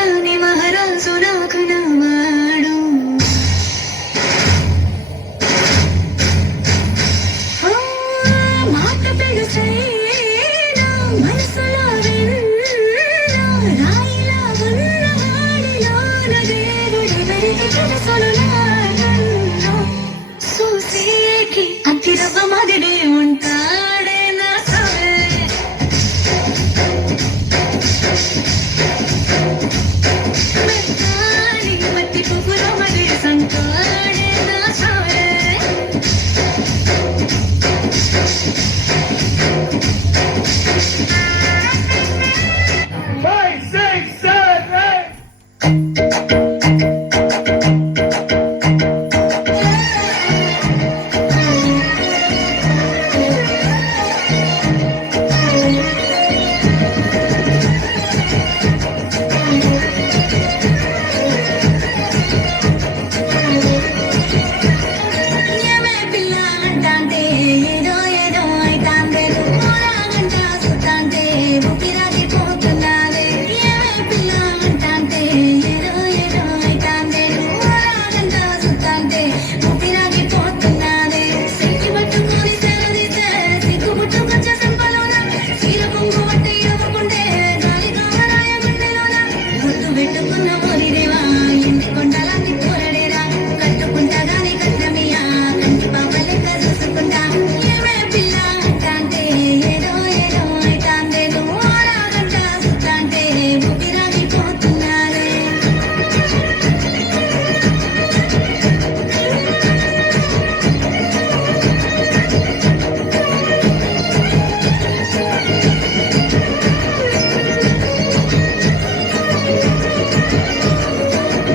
కాని మహారాజు నాకు నవ్వాడు. మాట పెడుసైనా మనసులో విన్నా రాయిలా ఉన్నవాడిలోన దేవుడి వెలిగి తెలుసును నాకన్నా. చూసేకి అతిరవ మదినే ఉంటాడే నా సవే. మెత్తాని మట్టి పువ్వుల మది సంటాడే నా సవే. Five, six, seven, eight. ఏమే పిల్ల అంటాంటే ఏదో ఏదో అయితాందే. ఊరాగంట సుత్తాంటే ఊపిరాగిపోతున్నాదే. ఏమే పిల్ల అంటాంటే ఏదో ఏదో అయితాందే. ఊరాగంట సుత్తాంటే ఊపిరాగిపోతున్నాదే. సిగ్గు పట్టుకొని సెలదీసే సిగ్గు పుట్టుకొచ్చే సంపలోన చీర కొంగు పట్టి ఇవ్వకుంటే గాలి కామరాయ గుండెలోన. గుర్తు పెట్టుకున్న మోరిదేవా ఎండి కొండలాంటి పోరడేరా. కట్టుకుంటా గాని కట్నమియా కంటి పాప లెక్క చూసుకుంటా. ఏమే పిల్ల అంటాంటే ఏదో ఏదో అయితాందే. నువ్వు ఆరాగంట సుత్తాంటే ఊపిరాగిపోతున్నాదే.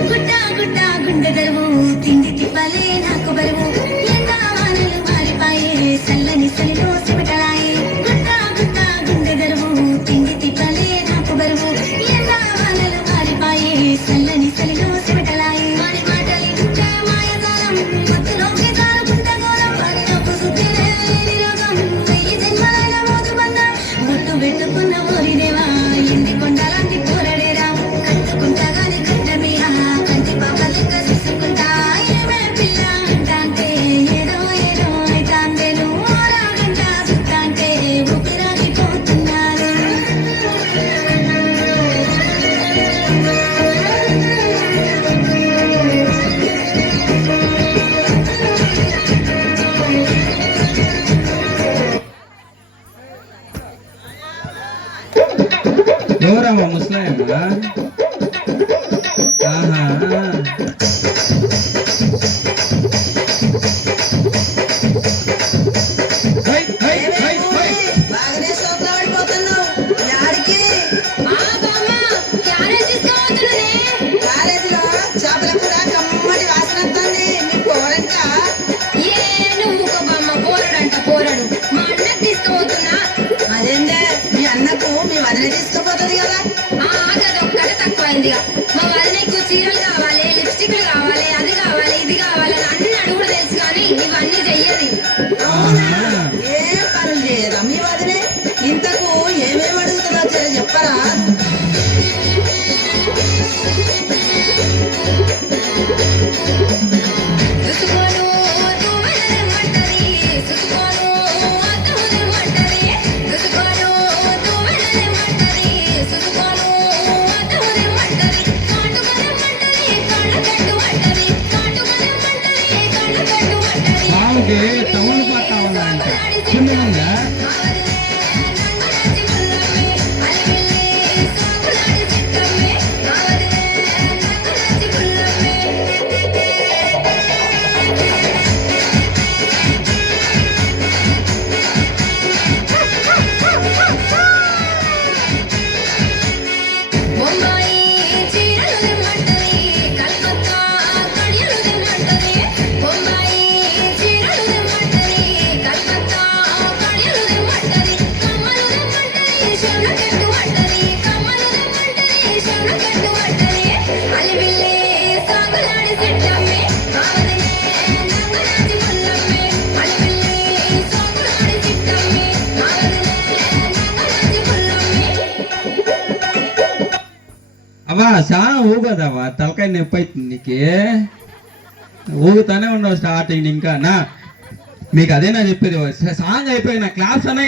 గుడ్డ గుడ్డ గుండె దరువు తిండి తిప్పలే నాకు బరువు. ఎండా వానలు మారిపాయే చల్లని చలిలో సిమటలాయే. గుడ్డ గుడ్డ గుండె దరువు తిండి తిప్పలే నాకు బరువు. ఎండా వానలు మారిపాయే చల్లని చలిలో సిమటలాయే. వాడి మాటలు ఇంటే మాయజాలం మత్తులోకి జారుకుంటే ఘోరం. అన్నపు సుద్దిలే లేని రోగం వెయ్యి జన్మలైన మోజు బంధం. గుట్టు పెట్టుకున్న ఓరిదేవా ఎండి కొండలాంటి పోరడేరా. కట్టుకుంటా గాని కట్నమియా కంటి పాప లెక్క చూసుకుంటా. ఏమే పిల్ల అంటాంటే ఏదో ఏదో అయితాందే. నువ్వు ఆరాగంట సుత్తాంటే ఊపిరాగిపోతున్నాదే. ఎవరమ్మా ముసలాయమ్మా? ఆహా. High, high, high, high. బాగానే సోకులు పడిపోతున్నావు. యాడికి? కాలేజీలో చేపల కూర కమ్మటి వాసన వస్తుంది. నీ పోరంట అదేంటే మీ అన్నకు మీ వదిన తీసుకుపోతుంది కదా. మా వదినకు చీరలు కావాలి, లిప్స్టిక్లు కావాలి, అది కావాలి, ఇది కావాలి అని అన్ని అడుగుడు తెలుసు కానీ ఇవన్నీ చెయ్యది. అవునా? ఏం పనులు చేయదా మీ వదినే? ఇంతకు ఏమేమి అడుగుతుందో జర చెప్పరా? సుసుకోను తువ్వెనలేమంటది, సుసుకోను అద్దముదేమంటది. సుసుకోను తువ్వెనలేమంటది, సుసుకోను అద్దముదేమంటది. అవా చాలా ఊగదవా తలకాయ నొప్పి అవుతుంది నీకు ఊగుతానే ఉండవు స్టార్టింగ్ ఇంకా నా మీకు అదే నా చెప్పేది సాంగ్ అయిపోయిన క్లాస్ అనే